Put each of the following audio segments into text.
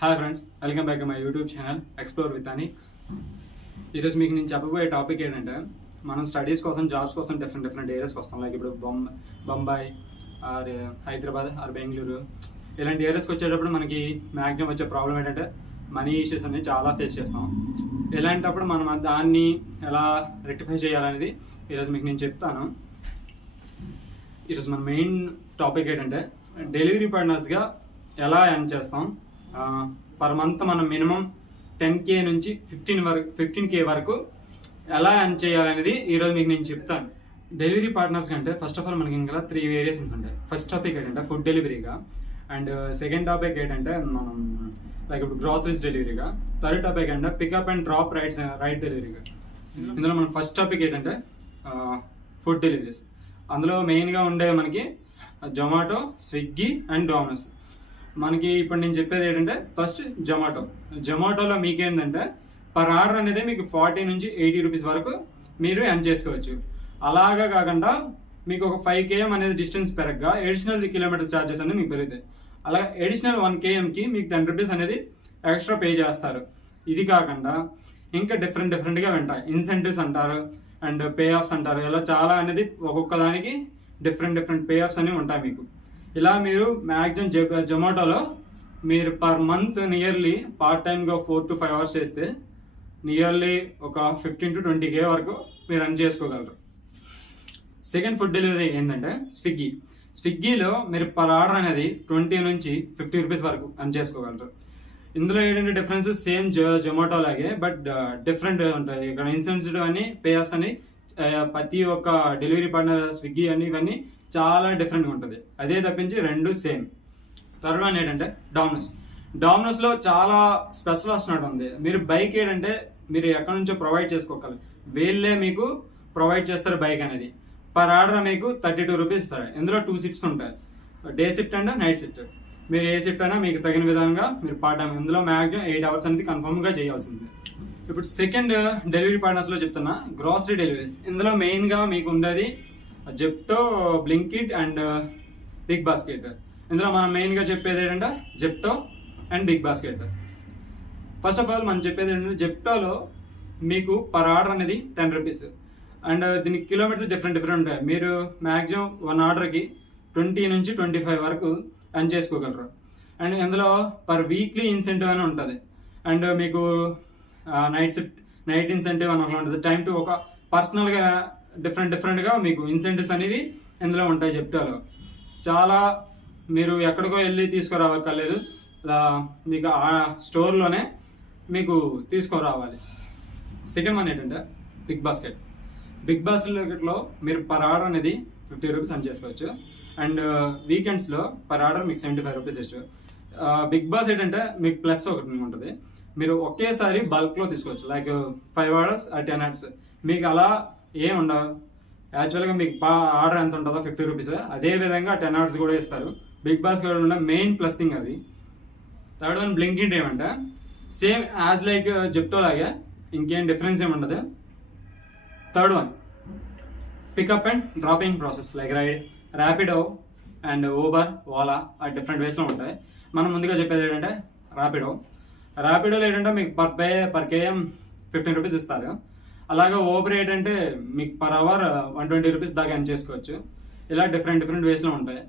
Hi friends, welcome back to my YouTube channel explore with అని. ఈరోజు మీకు నేను చెప్పబోయే టాపిక్ ఏంటంటే, మనం స్టడీస్ కోసం, జాబ్స్ కోసం డిఫరెంట్ ఏరియాస్కి వస్తాం. లైక్ ఇప్పుడు బొంబాయి ఆర్ హైదరాబాద్ ఆర్ బెంగళూరు ఇలాంటి ఏరియాస్కి వచ్చేటప్పుడు మనకి మ్యాక్సిమం వచ్చే ప్రాబ్లం ఏంటంటే మనీ ఇష్యూస్ అనేవి చాలా ఫేస్ చేస్తాం. ఇలాంటప్పుడు మనం దాన్ని ఎలా రెక్టిఫై చేయాలనేది ఈరోజు మీకు నేను చెప్తాను. ఈరోజు మన మెయిన్ టాపిక్ ఏంటంటే డెలివరీ పార్ట్నర్స్గా ఎలా ఎర్న్ చేస్తాం. పర్ మంత్ మనం మినిమం 10K నుంచి 15K వరకు ఎలా ఎర్న్ చేయాలనేది ఈరోజు మీకు నేను చెప్తాను. డెలివరీ పార్ట్నర్స్ కంటే ఫస్ట్ ఆఫ్ ఆల్ మనకి ఇంకా 3 వేరియేషన్స్ ఉంటాయి. ఫస్ట్ టాపిక్ ఏంటంటే ఫుడ్ డెలివరీగా, అండ్ సెకండ్ టాపిక్ ఏంటంటే మనం లైక్ ఇప్పుడు గ్రాసరీస్ డెలివరీగా, థర్డ్ టాపిక్ ఏంటంటే పికప్ అండ్ డ్రాప్ రైడ్ డెలివరీగా. ఇందులో మన ఫస్ట్ టాపిక్ ఏంటంటే ఫుడ్ డెలివరీస్. అందులో మెయిన్గా ఉండే మనకి జొమాటో, స్విగ్గీ అండ్ డోమినోస్. మనకి ఇప్పుడు నేను చెప్పేది ఏంటంటే ఫస్ట్ జొమాటోలో మీకేంటంటే పర్ ఆర్డర్ అనేది మీకు 40 నుంచి 80 రూపీస్ వరకు మీరు ఎర్న్ చేసుకోవచ్చు. అలాగా కాకుండా మీకు ఒక 5 km అనేది డిస్టెన్స్ పెరగగా అడిషనల్ కిలోమీటర్ ఛార్జెస్ అనేది మీకు పెరుగుతాయి. అలా అడిషనల్ 1 kmకి మీకు 10 రూపీస్ అనేది ఎక్స్ట్రా పే చేస్తారు. ఇది కాకుండా ఇంకా డిఫరెంట్గా ఉంటాయి. ఇన్సెంటివ్స్ అంటారు అండ్ పే ఆఫ్స్ అంటారు. ఇలా చాలా అనేది ఒక్కొక్క దానికి డిఫరెంట్ పే ఆఫ్స్ అనేవి ఉంటాయి మీకు. ఇలా మీరు మ్యాక్సిమం జొమాటోలో మీరు పర్ మంత్ నియర్లీ పార్ట్ టైమ్గా 4 to 5 hours చేస్తే నియర్లీ ఒక 15 to 20K వరకు మీరు రన్ చేసుకోగలరు. సెకండ్ ఫుడ్ డెలివరీ ఏంటంటే స్విగ్గీలో మీరు పర్ ఆర్డర్ అనేది 20 నుంచి 50 రూపీస్ వరకు రన్ చేసుకోగలరు. ఇందులో ఏంటంటే డిఫరెన్స్ సేమ్ జొమాటో లాగే, బట్ డిఫరెంట్ ఉంటాయి. ఇక్కడ ఇన్సెన్సిటివ్ అని పే ఆఫ్స్ అని ప్రతి ఒక్క డెలివరీ పార్ట్నర్ స్విగ్గీ అని ఇవన్నీ చాలా డిఫరెంట్గా ఉంటుంది. అదే తప్పించి రెండు సేమ్. థర్డ్ వన్ ఏంటంటే డామినోస్లో చాలా స్పెషల్ వస్తున్నట్టు ఉంది. మీరు బైక్ ఏంటంటే మీరు ఎక్కడి నుంచో ప్రొవైడ్ చేసుకోగలరు. వీళ్ళే మీకు ప్రొవైడ్ చేస్తారు బైక్ అనేది. పర్ ఆర్డర్ మీకు 32 రూపీస్ ఇస్తారు. ఇందులో 2 షిఫ్ట్స్ ఉంటాయి, day shift and night shift. మీరు ఏ షిఫ్ట్ అయినా మీకు తగిన విధంగా మీరు పార్ట్ టైం. ఇందులో మ్యాక్సిమం 8 hours అనేది కన్ఫర్మ్గా చేయాల్సింది. ఇప్పుడు సెకండ్ డెలివరీ పార్ట్నర్స్లో చెప్తున్నా గ్రాసరీ డెలివరీస్. ఇందులో మెయిన్గా మీకు ఉండేది Zepto, Blinkit and Big Basket. ఇందులో మనం మెయిన్గా చెప్పేది ఏంటంటే Zepto and Big Basket. First of all మనం చెప్పేది ఏంటంటే జెప్టోలో మీకు పర్ ఆర్డర్ అనేది 10 రూపీస్ అండ్ దీనికి కిలోమీటర్స్ డిఫరెంట్ ఉంటాయి. మీరు మ్యాక్సిమం 1 ఆర్డర్కి 20 నుంచి 25 వరకు రన్ చేసుకోగలరు. అండ్ ఇందులో పర్ వీక్లీ ఇన్సెంటివ్ అని ఉంటుంది. అండ్ మీకు నైట్ ఇన్సెంటివ్ అని ఒకటి ఉంటుంది. టైం టు ఒక పర్సనల్గా డిఫరెంట్గా మీకు ఇన్సెంటివ్స్ అనేవి ఇందులో ఉంటాయి. జెప్టోలో చాలా మీరు ఎక్కడికో వెళ్ళి తీసుకురావక్కర్లేదు, మీకు ఆ స్టోర్లోనే మీకు తీసుకురావాలి. సెకండ్ వన్ ఏంటంటే బిగ్ బాస్కెట్లో మీరు పర్ ఆర్డర్ అనేది 50 రూపీస్ అని చేసుకోవచ్చు. అండ్ వీకెండ్స్లో పర్ ఆర్డర్ మీకు 75 రూపీస్ ఇచ్చు. బిగ్ బాస్ ఏంటంటే మీకు ప్లస్ ఒకటి ఉంటుంది. మీరు ఒకేసారి బల్క్లో తీసుకోవచ్చు. Like 5 orders or 10 orders. మీకు అలా ఏం ఉండవు. యాక్చువల్గా మీకు ఆర్డర్ ఎంత ఉంటుందో 50 రూపీస్, అదే విధంగా 10 orders కూడా ఇస్తారు. బిగ్ బాస్ కూడా ఉన్న మెయిన్ ప్లస్ థింగ్ అది. థర్డ్ వన్ బ్లింకిట్ ఏమంటే సేమ్ యాజ్ లైక్ జెప్టో లాగే, ఇంకేం డిఫరెన్స్ ఏముండదు. Third one pickup and dropping process like Rapido and Uber, Ola ఆ డిఫరెంట్ వేస్లో ఉంటాయి. మనం ముందుగా చెప్పేది ఏంటంటే ర్యాపిడోలో ఏంటంటే మీకు పర్ కేఎం 15 రూపీస్ ఇస్తారు. అలాగే ఓబర్ ఏంటంటే మీకు పర్ అవర్ 120 రూపీస్ దాకా ఎర్న్ చేసుకోవచ్చు. ఇలా డిఫరెంట్ వేస్లో ఉంటాయి.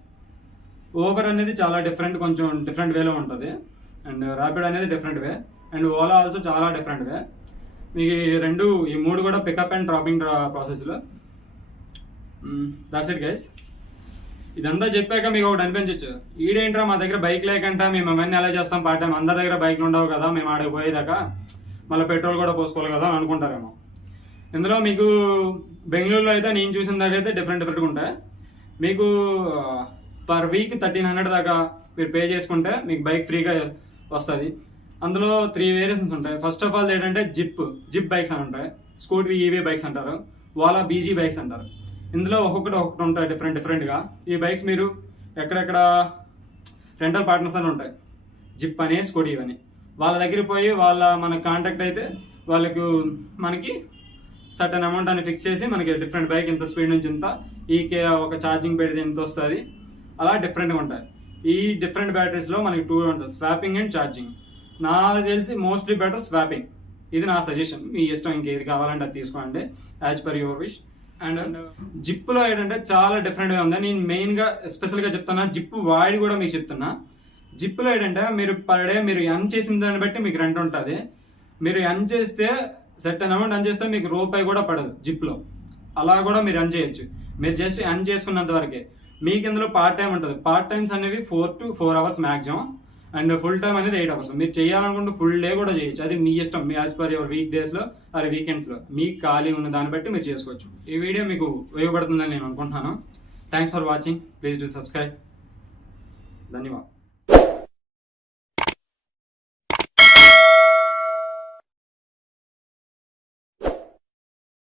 ఓబర్ అనేది చాలా కొంచెం డిఫరెంట్ వేలో ఉంటుంది. అండ్ ర్యాపిడ్ అనేది different way. And Ola also చాలా డిఫరెంట్ వే. మీకు ఈ మూడు కూడా పికప్ అండ్ డ్రాపింగ్ ప్రాసెస్లో. That's it guys. ఇదంతా చెప్పాక మీకు ఒకటి అనిపించవచ్చు, ఈడేంట్రా మా దగ్గర బైక్ లేకంట మేము అవన్నీ ఎలా చేస్తాం పార్ట్ టైం, అందరి దగ్గర బైక్లు ఉండవు కదా, మేము ఆడికి పోయేదాకా మళ్ళీ పెట్రోల్ కూడా పోసుకోవాలి కదా అని అనుకుంటారేమో. ఇందులో మీకు బెంగళూరులో అయితే నేను చూసిన దాకా అయితే డిఫరెంట్గా ఉంటాయి. మీకు పర్ వీక్ 1300 దాకా మీరు పే చేసుకుంటే మీకు బైక్ ఫ్రీగా వస్తుంది. అందులో 3 వేరియేషన్స్ ఉంటాయి. ఫస్ట్ ఆఫ్ ఆల్ ఏంటంటే జిప్ బైక్స్ అని ఉంటాయి, స్కూటీ ఈవీ బైక్స్ అంటారు, ఓలా బీజీ బైక్స్ అంటారు. ఇందులో ఒక్కొక్కటి ఉంటాయి డిఫరెంట్గా. ఈ బైక్స్ మీరు ఎక్కడెక్కడ రెంటల్ పార్ట్నర్స్ అని ఉంటాయి, జిప్ అని, స్కూటీ అని, వాళ్ళ దగ్గర పోయి మన కాంటాక్ట్ అయితే వాళ్ళకు మనకి సర్టన్ అమౌంట్ అని ఫిక్స్ చేసి మనకి డిఫరెంట్ బైక్ ఇంత స్పీడ్ నుంచి ఇంత, ఒక ఛార్జింగ్ పెడితే ఎంత వస్తుంది, అలా డిఫరెంట్గా ఉంటాయి. ఈ డిఫరెంట్ బ్యాటరీస్లో మనకి 2 ఉంటుంది, స్వాపింగ్ అండ్ ఛార్జింగ్. నాకు తెలిసి మోస్ట్లీ బెటర్ స్వాపింగ్. ఇది నా సజెషన్. మీ ఇష్టం, ఇంకేది కావాలంటే అది తీసుకోండి as per your wish. And జిప్లో ఏంటంటే చాలా డిఫరెంట్గా ఉంది. నేను మెయిన్గా స్పెషల్గా చెప్తున్నా, జిప్ వాడి కూడా మీకు చెప్తున్నా. జిప్లో ఏంటంటే మీరు పర్ డే మీరు ఎర్న్ చేసిన దాన్ని బట్టి మీకు రెంట్ ఉంటుంది. మీరు ఎర్న్ చేస్తే సెట్ అమౌంట్ ఎర్న్ చేస్తే మీకు రూపాయి కూడా పడదు జిప్లో. అలా కూడా మీరు ఎర్న్ చేయొచ్చు. మీరు జస్ట్ ఎర్న్ చేసుకున్నంత వరకే. మీకు ఇందులో పార్ట్ టైం ఉంటుంది. పార్ట్ టైమ్స్ అనేవి 4 to 4 hours maximum. And full time అనేది 8 hours. మీరు చేయాలనుకుంటే ఫుల్ డే కూడా చేయొచ్చు. అది మీ ఇష్టం, me as per your week డేస్లో ఆర్ వీకెండ్స్లో మీకు ఖాళీ ఉన్న దాన్ని బట్టి మీరు చేసుకోవచ్చు. ఈ వీడియో మీకు ఉపయోగపడుతుందని నేను అనుకుంటున్నాను. Thanks for watching. Please do subscribe. ధన్యవాదాలు.